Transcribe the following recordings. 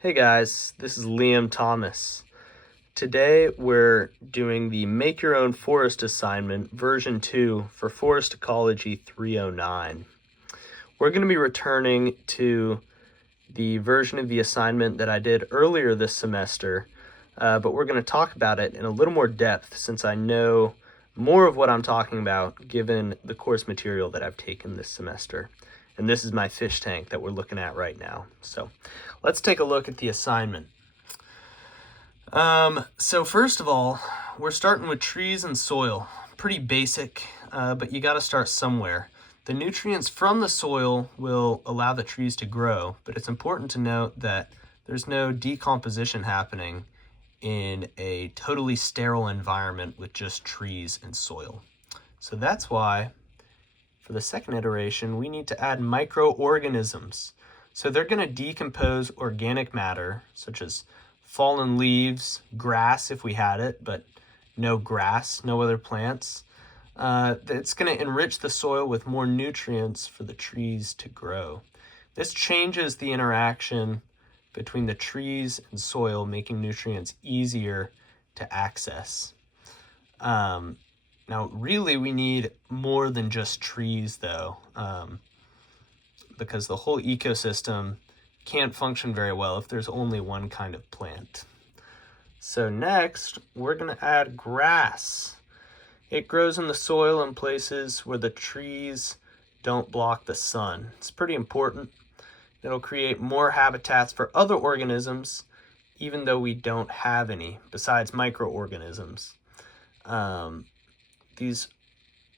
Hey guys, this is Liam Thomas. Today we're doing the Make Your Own Forest assignment, version 2 for Forest Ecology 309. We're going to be returning to the version of the assignment that I did earlier this semester, but we're going to talk about it in a little more depth since I know more of what I'm talking about given the course material that I've taken this semester. And this is my fish tank that we're looking at right now. So let's take a look at the assignment. So first of all, we're starting with trees and soil. Pretty basic, but you got to start somewhere. The nutrients from the soil will allow the trees to grow, but it's important to note that there's no decomposition happening in a totally sterile environment with just trees and soil. So that's why for the second iteration, we need to add microorganisms. So they're going to decompose organic matter, such as fallen leaves, grass if we had it, but no grass, no other plants. It's going to enrich the soil with more nutrients for the trees to grow. This changes the interaction between the trees and soil, making nutrients easier to access. Now, really, we need more than just trees, though, because the whole ecosystem can't function very well if there's only one kind of plant. So next, we're going to add grass. It grows in the soil in places where the trees don't block the sun. It's pretty important. It'll create more habitats for other organisms, even though we don't have any, besides microorganisms.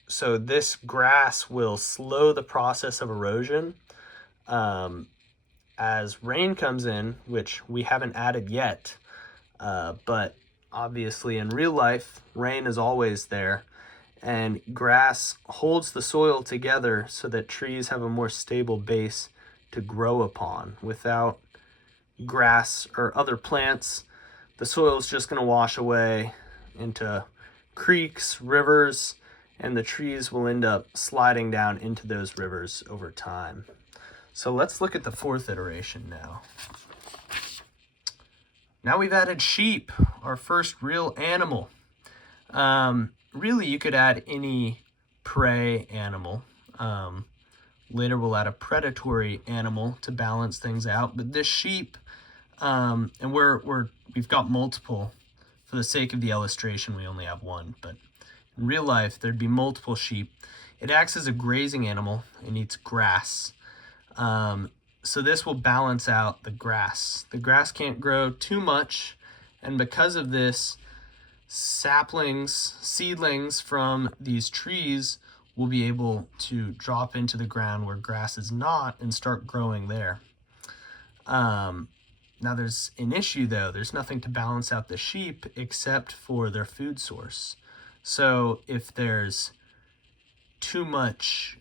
So this grass will slow the process of erosion. As rain comes in, which we haven't added yet, but obviously in real life, rain is always there, and grass holds the soil together so that trees have a more stable base to grow upon. Without grass or other plants, the soil is just going to wash away into creeks, rivers, and the trees will end up sliding down into those rivers over time. So let's look at the fourth iteration now. Now we've added sheep, our first real animal. Really, you could add any prey animal. Later we'll add a predatory animal to balance things out. But this sheep, and we've got multiple. For the sake of the illustration, we only have one, but in real life, there'd be multiple sheep. It acts as a grazing animal and eats grass. So this will balance out the grass. The grass can't grow too much, and because of this, seedlings from these trees will be able to drop into the ground where grass is not and start growing there. Now there's an issue though. There's nothing to balance out the sheep except for their food source. So if there's too much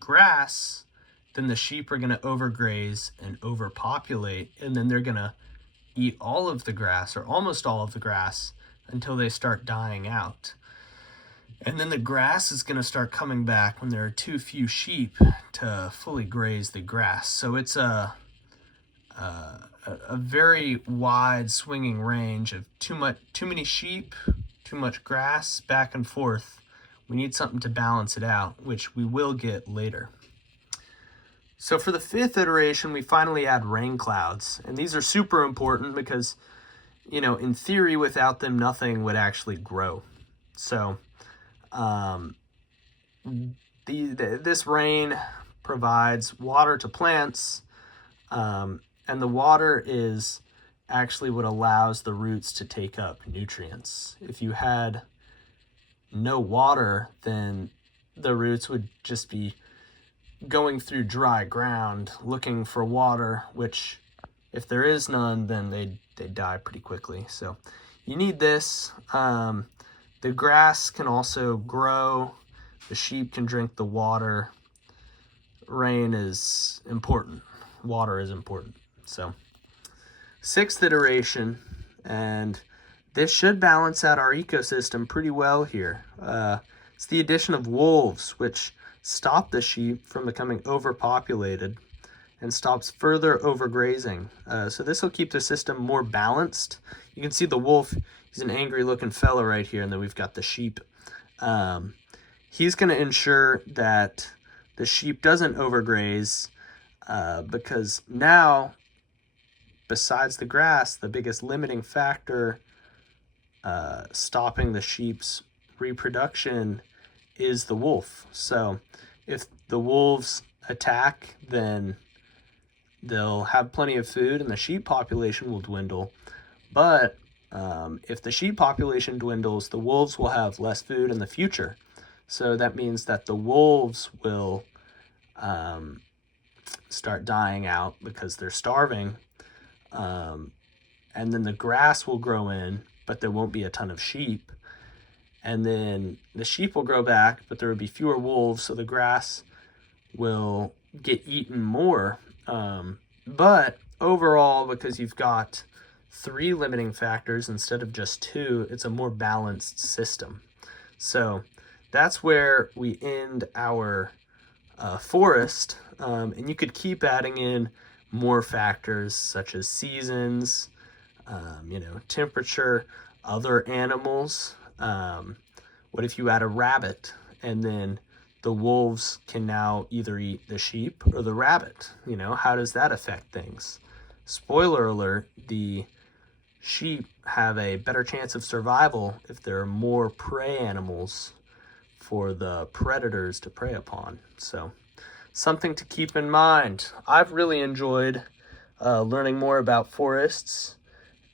grass, then the sheep are going to overgraze and overpopulate, and then they're going to eat all of the grass or almost all of the grass until they start dying out. And then the grass is going to start coming back when there are too few sheep to fully graze the grass. So it's a very wide swinging range of too many sheep, too much grass, back and forth. We need something to balance it out, which we will get later. So for the fifth iteration, we finally add rain clouds. And these are super important because, in theory, without them, nothing would actually grow. So this rain provides water to plants, and the water is actually what allows the roots to take up nutrients. If you had no water, then the roots would just be going through dry ground looking for water, which if there is none, then they die pretty quickly. So you need this. The grass can also grow. The sheep can drink the water. Rain is important. Water is important. So sixth iteration, and this should balance out our ecosystem pretty well here. It's the addition of wolves, which stop the sheep from becoming overpopulated and stops further overgrazing. So this will keep the system more balanced. You can see the wolf, he's an angry looking fella right here, and then we've got the sheep. He's going to ensure that the sheep doesn't overgraze, because now, besides the grass, the biggest limiting factor stopping the sheep's reproduction is the wolf. So if the wolves attack, then they'll have plenty of food and the sheep population will dwindle. But if the sheep population dwindles, the wolves will have less food in the future. So that means that the wolves will start dying out because they're starving. And then the grass will grow in, but there won't be a ton of sheep. And then the sheep will grow back, but there will be fewer wolves, so the grass will get eaten more. But overall, because you've got 3 limiting factors instead of just 2, it's a more balanced system. So that's where we end our forest. And you could keep adding in more factors such as seasons, temperature, other animals. What if you add a rabbit, and then the wolves can now either eat the sheep or the rabbit? How does that affect things? Spoiler alert, the sheep have a better chance of survival if there are more prey animals for the predators to prey upon. So something to keep in mind. I've really enjoyed learning more about forests,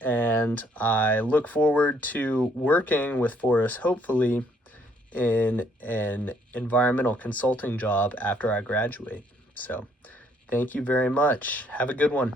and I look forward to working with forests, hopefully in an environmental consulting job after I graduate. So thank you very much. Have a good one.